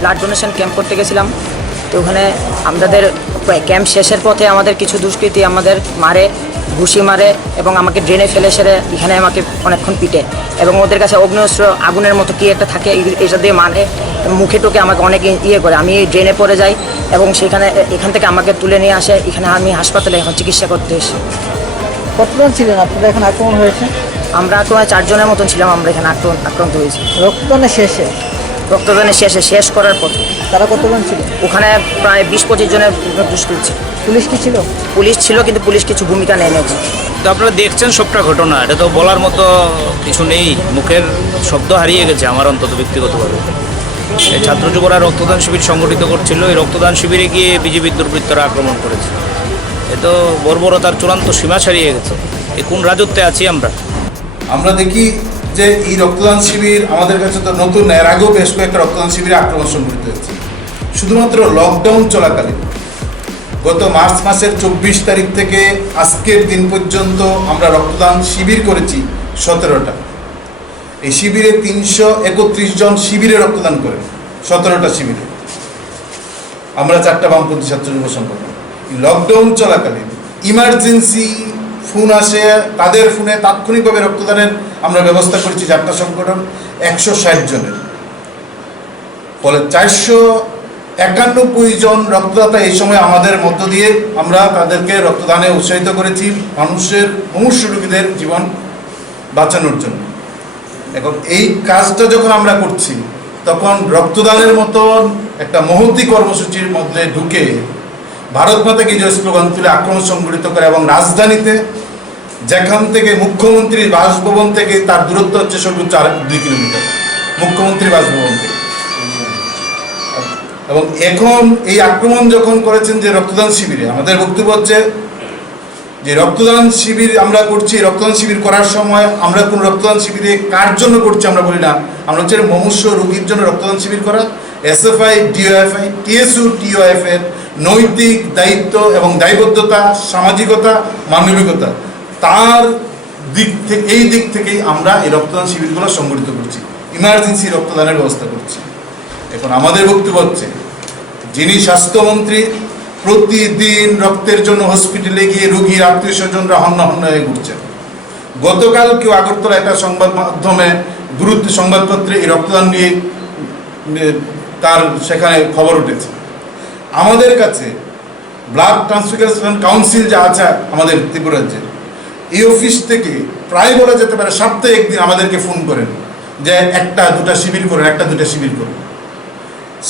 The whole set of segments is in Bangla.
ব্লাড ডোনেশন ক্যাম্প করতে গেছিলাম। তো ওখানে আমাদের ক্যাম্প শেষের পথে আমাদের কিছু দুষ্কৃতী আমাদের মারে, ঘুষি মারে এবং আমাকে ড্রেনে ফেলে সেরে এখানে আমাকে অনেকক্ষণ পিটে এবং ওদের কাছে অগ্নিঅস্ত্র আগুনের মতো কি একটা থাকে, এটা দিয়ে মারে, মুখে টোকে আমাকে অনেক করে। আমি ড্রেনে পড়ে যাই এবং এখান থেকে আমাকে তুলে নিয়ে আসে। এখানে আমি হাসপাতালে এখন চিকিৎসা করতে এসেছি। কতজন ছিলেন আপনারা এখন আক্রমণ হয়েছে? আমরা আক্রমণে 4 জনের মতন ছিলাম। আমরা এখানে আক্রান্ত হয়েছি রক্তদানের শেষে শেষ করার পথে। তারা কতজন ছিল? ওখানে প্রায় 20-25 জনের দুষ্কৃতী ছিল। পুলিশ কি ছিল? পুলিশ ছিল, কিন্তু পুলিশ কিছু ভূমিকা নেয়নি। তো আপনারা দেখছেন সবটা ঘটনা, এটা তো বলার মতো কিছু নেই, মুখের শব্দ হারিয়ে গেছে আমার অন্তত ব্যক্তিগতভাবে। এই ছাত্র যুবরা রক্তদান শিবির সংগঠিত করছিল, এই রক্তদান শিবিরে গিয়ে বিজেপির দুর্বৃত্তরা আক্রমণ করেছে। এ তো বর্বরতার চূড়ান্ত সীমা ছাড়িয়ে গেছে। এ কোন রাজত্বে আছি আমরা? আমরা দেখি যে এই রক্তদান শিবির আমাদের কাছে তো নতুন, এর আগেও বেশ কয়েকটা রক্তদান শিবিরে আক্রমণ সংঘটিত হয়েছে। শুধুমাত্র লকডাউন চলাকালীন গত মার্চ মাসের 24 তারিখ থেকে আজকের দিন পর্যন্ত আমরা রক্তদান শিবির করেছি 17টা। এই শিবিরে 331 জন শিবিরে রক্তদান করেন। 17টা শিবিরে আমরা 4টা বামপন্থী ছাত্র যুব সংগঠন। লকডাউন চলাকালীন ইমার্জেন্সি ফোন আসে, তাদের ফোনে তাৎক্ষণিকভাবে রক্তদানের আমরা ব্যবস্থা করেছি 4টা সংগঠন, 160 জনের। ফলে 491 জন রক্তদাতা এই সময় আমাদের মধ্য দিয়ে আমরা তাদেরকে রক্তদানে উৎসাহিত করেছি, মানুষের মুমূর্ষু রোগীদের জীবন বাঁচানোর জন্য। এখন এই কাজটা যখন আমরা করছি, তখন রক্তদানের মতন একটা মহতী কর্মসূচির মধ্যে ঢুকে ভারত মাতা কি জয় স্লোগান তুলে আক্রমণ সংঘটিত করে এবং রাজধানীতে, যেখান থেকে মুখ্যমন্ত্রীর বাসভবন থেকে তার দূরত্ব হচ্ছে সর্বোচ্চ 2 কিলোমিটার, মুখ্যমন্ত্রীর বাসভবন থেকে। এবং এখন এই আক্রমণ যখন করেছেন যে রক্তদান শিবিরে, আমাদের বক্তব্য হচ্ছে যে রক্তদান শিবির আমরা করছি, রক্তদান শিবির করার সময় আমরা কোন রক্তদান শিবিরে কার জন্য করছি আমরা বলি না, আমরা হচ্ছে মুমূর্ষু রোগীর জন্য রক্তদান শিবির করা। এসএফআই, ডিওএফআই, টিএসইউ, টিওএফ এর নৈতিক দায়িত্ব এবং দায়বদ্ধতা, সামাজিকতা, মানবিকতা, তার এই দিক থেকেই আমরা এই রক্তদান শিবিরগুলো সংগঠিত করছি, ইমার্জেন্সি রক্তদানের ব্যবস্থা করছি। এখন আমাদের বক্তব্য হচ্ছে, যিনি স্বাস্থ্যমন্ত্রী প্রতিদিন রক্তের জন্য হসপিটালে গিয়ে রোগীর আত্মীয় স্বজনরা হন্য হয়ে ঘুরছেন। গতকাল কেউ আগরতলা একটা সংবাদ মাধ্যমে সংবাদপত্রে এই রক্তদান নিয়ে তার সেখানে খবর উঠেছে। আমাদের কাছে ব্লাড ট্রান্সফিউশন কাউন্সিল যা আছে আমাদের ত্রিপুরা রাজ্যের, এই অফিস থেকে প্রায় বলা যেতে পারে সপ্তাহে একদিন আমাদেরকে ফোন করেন যে 1টা-2টা শিবির করেন, 1টা-2টা শিবির করেন।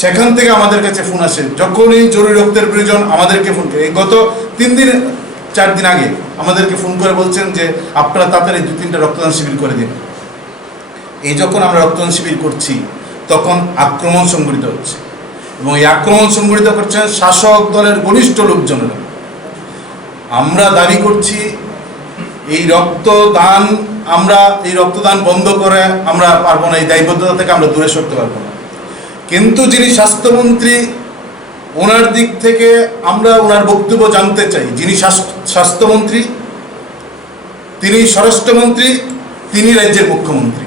সেখান থেকে আমাদের কাছে ফোন আসে, যখনই জরুরি রক্তের প্রয়োজন আমাদেরকে ফোন করে। গত 3-4 দিন আগে আমাদেরকে ফোন করে বলছেন যে আপনারা তাড়াতাড়ি 2-3টা রক্তদান শিবির করে দিন। এই যখন আমরা রক্তদান শিবির করছি, তখন আক্রমণ সংঘটিত হচ্ছে এবং এই আক্রমণ সংঘটিত করছেন শাসক দলের ঘনিষ্ঠ লোকজনেরা। আমরা দাবি করছি এই রক্তদান বন্ধ করে আমরা পারবো না, এই দায়বদ্ধতা থেকে আমরা দূরে সরতে পারবো না। কিন্তু যিনি স্বাস্থ্যমন্ত্রী, ওনার দিক থেকে আমরা ওনার বক্তব্য জানতে চাই। যিনি স্বাস্থ্যমন্ত্রী, তিনি স্বরাষ্ট্রমন্ত্রী, তিনি রাজ্যের মুখ্যমন্ত্রী।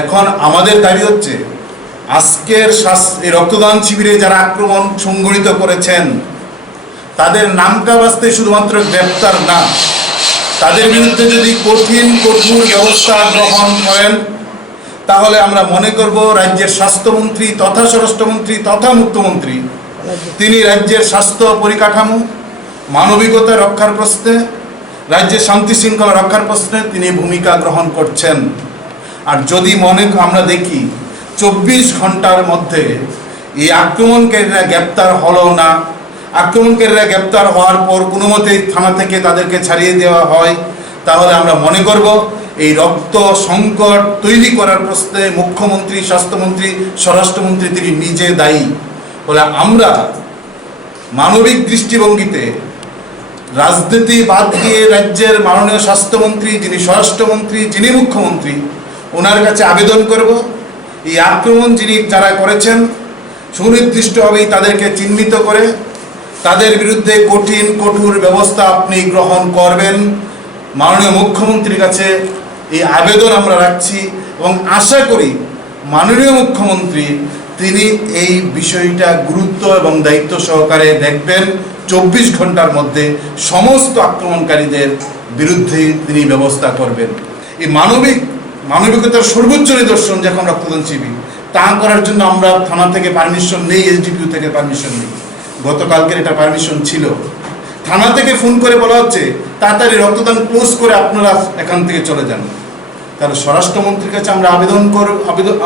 এখন আমাদের দাবি হচ্ছে, আজকের এই রক্তদান শিবিরে যারা আক্রমণ সংঘটিত করেছেন, তাদের নামটা বাঁচতে শুধুমাত্র গ্রেপ্তার না, তাদের বিরুদ্ধে যদি কঠোর ব্যবস্থা গ্রহণ করেন, তাহলে আমরা মনে করব রাজ্যের স্বাস্থ্যমন্ত্রী তথা স্বরাষ্ট্রমন্ত্রী তথা মুখ্যমন্ত্রী, তিনি রাজ্যের স্বাস্থ্য পরিকাঠামো, মানবিকতা রক্ষার প্রশ্নে, রাজ্যের শান্তি শৃঙ্খলা রক্ষার প্রশ্নে তিনি ভূমিকা গ্রহণ করছেন। আর যদি আমরা দেখি 24 ঘন্টার মধ্যে এই আক্রমণকারীরা গ্রেপ্তার হলো না, আক্রমণকারীরা গ্রেপ্তার হওয়ার পর কোনো মতেই থানা থেকে তাদেরকে ছাড়িয়ে দেওয়া হয়, তাহলে আমরা মনে করব এই রক্ত সংকট তৈরি করার প্রশ্নে মুখ্যমন্ত্রী, স্বাস্থ্যমন্ত্রী, স্বরাষ্ট্রমন্ত্রী তিনি নিজে দায়ী। বলে আমরা মানবিক দৃষ্টিভঙ্গিতে রাজনীতি বাদ দিয়ে রাজ্যের মাননীয় স্বাস্থ্যমন্ত্রী, যিনি স্বরাষ্ট্রমন্ত্রী, যিনি মুখ্যমন্ত্রী, ওনার কাছে আবেদন করব, এই আক্রমণ যারা করেছেন সুনির্দিষ্টভাবেই তাদেরকে চিহ্নিত করে তাদের বিরুদ্ধে কঠোর ব্যবস্থা আপনি গ্রহণ করবেন। মাননীয় মুখ্যমন্ত্রীর কাছে এই আবেদন আমরা রাখছি এবং আশা করি মাননীয় মুখ্যমন্ত্রী তিনি এই বিষয়টা গুরুত্ব এবং দায়িত্ব সহকারে দেখবেন। 24 ঘন্টার মধ্যে সমস্ত আক্রমণকারীদের বিরুদ্ধে তিনি ব্যবস্থা করবেন। এই মানবিকতার সর্বোচ্চ নিদর্শন যখন রক্তদান শিবির, তা করার জন্য আমরা থানা থেকে পারমিশন নেই, এসডিপিও থেকে পারমিশন নেই। গতকালকের এটা পারমিশন ছিল। থানা থেকে ফোন করে বলা হচ্ছে তাড়াতাড়ি রক্তদান ক্লোজ করে আপনারা এখান থেকে চলে যান। তাহলে স্বরাষ্ট্রমন্ত্রীর কাছে আমরা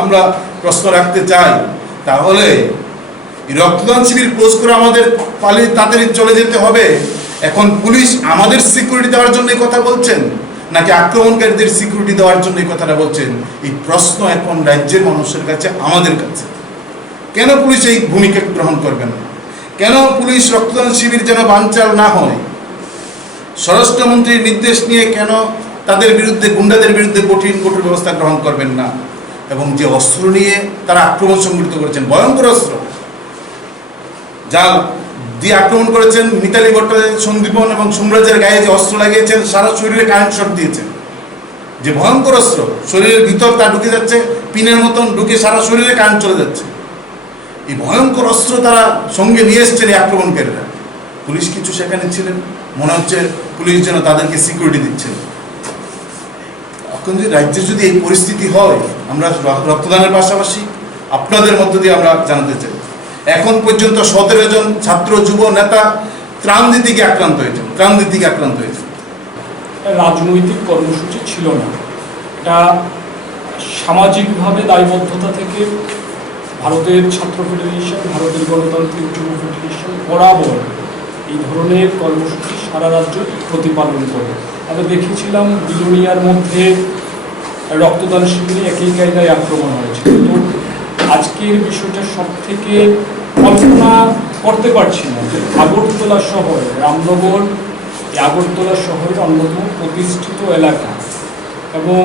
আমরা প্রশ্ন রাখতে চাই, তাহলে রক্তদান শিবির ক্লোজ করে আমাদের পালিয়ে তাড়াতাড়ি চলে যেতে হবে, এখন পুলিশ আমাদের সিকিউরিটি দেওয়ার জন্য এই কথা বলছেন নাকি আক্রমণকারীদের সিকিউরিটি দেওয়ার জন্য এই কথাটা বলছেন? এই প্রশ্ন এখন রাজ্যের মানুষের কাছে, আমাদের কাছে। কেন পুলিশ এই ভূমিকা গ্রহণ করবে না? কেন পুলিশ রক্তদান শিবির যেন বানচাল না হয়, স্বরাষ্ট্রমন্ত্রীর নির্দেশ নিয়ে কেন তাদের বিরুদ্ধে, গুন্ডাদের বিরুদ্ধে কঠোর ব্যবস্থা গ্রহণ করবেন না? এবং যে অস্ত্র নিয়ে তারা আক্রমণ সংঘটিত করেছেন, ভয়ঙ্কর অস্ত্র, যা দিয়ে আক্রমণ করেছেন, মিতালি ভট্টাচার্য, সন্দীপন এবং সোমরাজের গায়ে যে অস্ত্র লাগিয়েছেন, সারা শরীরে কারেন্ট শট দিয়েছেন, যে ভয়ঙ্কর অস্ত্র, শরীরের ভিতর তা ঢুকে যাচ্ছে, পিনের মতন ঢুকে সারা শরীরে কারেন্ট চলে যাচ্ছে। এই ভয়ঙ্কর অস্ত্র তারা সঙ্গে নিয়ে এসছেন এই আক্রমণকারীরা। পুলিশ কিছু সেখানে ছিলেন, মনে হচ্ছে পুলিশ যেন তাদেরকে সিকিউরিটি দিচ্ছেন। এখন যদি রাজ্যে যদি এই পরিস্থিতি হয়, আমরা রক্তদানের পাশাপাশি আপনাদের মধ্য দিয়ে আমরা জানাতে চাই, এখন পর্যন্ত 17 জন ছাত্র যুব নেতা ত্রাণ দিতে আক্রান্ত হয়েছে। রাজনৈতিক কর্মসূচি ছিল না, এটা সামাজিকভাবে দায়বদ্ধতা থেকে ভারতের ছাত্র ফেডারেশন, ভারতের গণতান্ত্রিক যুব ফেডারেশন বরাবর এই ধরনের কর্মসূচি সারা রাজ্য প্রতিপালন করে। আমরা দেখেছিলাম বিলোনিয়ার মধ্যে রক্তদান শিবিরে একই কায়দায় আক্রমণ হয়েছে। কিন্তু আজকের বিষয়টা সব থেকে কল্পনা করতে পারছি না যে আগরতলা শহর, রামনগর, এই আগরতলা শহরের অন্যতম প্রতিষ্ঠিত এলাকা, এবং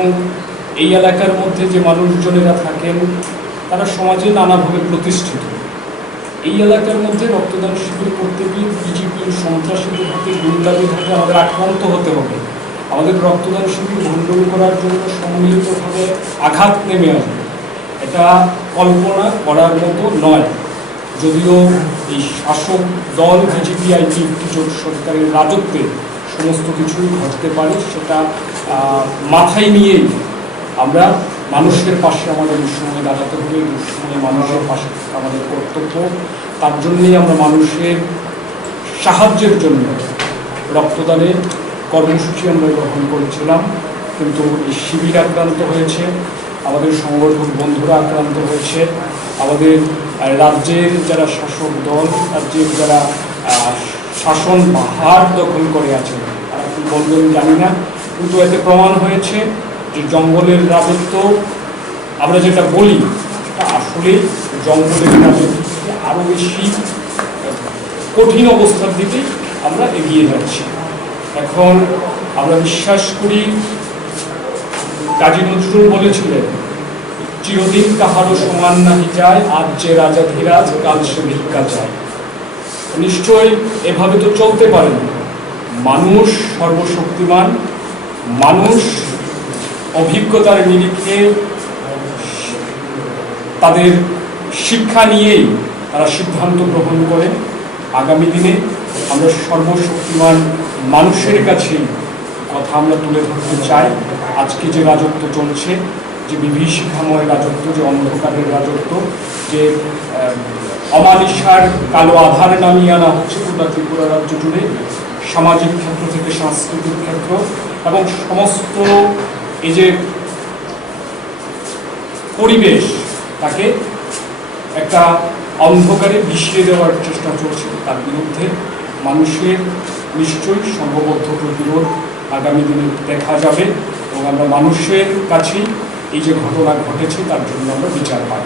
এই এলাকার মধ্যে যে মানুষজনেরা থাকেন তারা সমাজে নানাভাবে প্রতিষ্ঠিত। এই এলাকার মধ্যে রক্তদান শিবির করতে গিয়ে বিজেপির সন্ত্রাসীদের হাতে, গুন্ডাদের হাতে আমাদের আক্রান্ত হতে হবে। আমাদের রক্তদান শিবির ভণ্ডুল করার জন্য সম্মিলিতভাবে আঘাত নেমে আসবে, এটা কল্পনা করার মতো নয়। যদিও এই শাসক দল বিজেপি একটি জোট সরকারের রাজত্বে সমস্ত কিছুই ঘটতে পারে, সেটা মাথায় নিয়েই আমরা মানুষের পাশে আমাদের দুঃসময়ে দাঁড়াতে হবে, দুঃসময়ে মানুষের পাশে আমাদের কর্তব্য। তার জন্যই আমরা মানুষের সাহায্যের জন্য রক্তদানের কর্মসূচি আমরা গ্রহণ করেছিলাম। কিন্তু এই শিবির আক্রান্ত হয়েছে, আমাদের সংগঠক বন্ধুরা আক্রান্ত হয়েছে, আমাদের রাজ্যের যারা শাসক দল, রাজ্যের যারা শাসন ভার দখল করে আছেন, তারা কি বলবেন জানি না, কিন্তু এতে প্রমাণ হয়েছে যে জঙ্গলের রাজত্ব, আমরা যেটা বলি সেটা আসলে জঙ্গলের রাজত্ব থেকে আরও বেশি কঠিন অবস্থার দিকে আমরা এগিয়ে যাচ্ছি। এখন আমরা বিশ্বাস করি, কাজী নজরুল বলেছিলেন, চিরদিন কাহারও সমান নাহি যায়, আজ যে রাজা ধীরাজ, কাল সে ভিক্ষা চায়। নিশ্চয় এভাবে তো চলতে পারে না। মানুষ সর্বশক্তিমান, মানুষ অভিজ্ঞতার নিরিখে তাদের শিক্ষা নিয়েই তারা সিদ্ধান্ত গ্রহণ করে। আগামী দিনে আমরা সর্বশক্তিমান মানুষের কাছেই কথা আমরা তুলে ধরতে চাই। আজকে যে রাজত্ব চলছে, যে বিভীষিকাময় রাজত্ব, যে অন্ধকারের রাজত্ব, যে অমানিসার কালো আধার নামিয়ে আনা হচ্ছে গোটা ত্রিপুরা রাজ্য জুড়ে, সামাজিক ক্ষেত্র থেকে সাংস্কৃতিক ক্ষেত্র এবং সমস্ত এই যে পরিবেশ, তাকে একটা অন্ধকারে মিশিয়ে দেওয়ার চেষ্টা চলছে। তার বিরুদ্ধে মানুষের নিশ্চয়ই সংঘবদ্ধ প্রতিরোধ আগামী দিনে দেখা যাবে, এবং আমরা মানুষের কাছেই এই যে ঘটনা ঘটেছে তার জন্য আমরা বিচার পাই।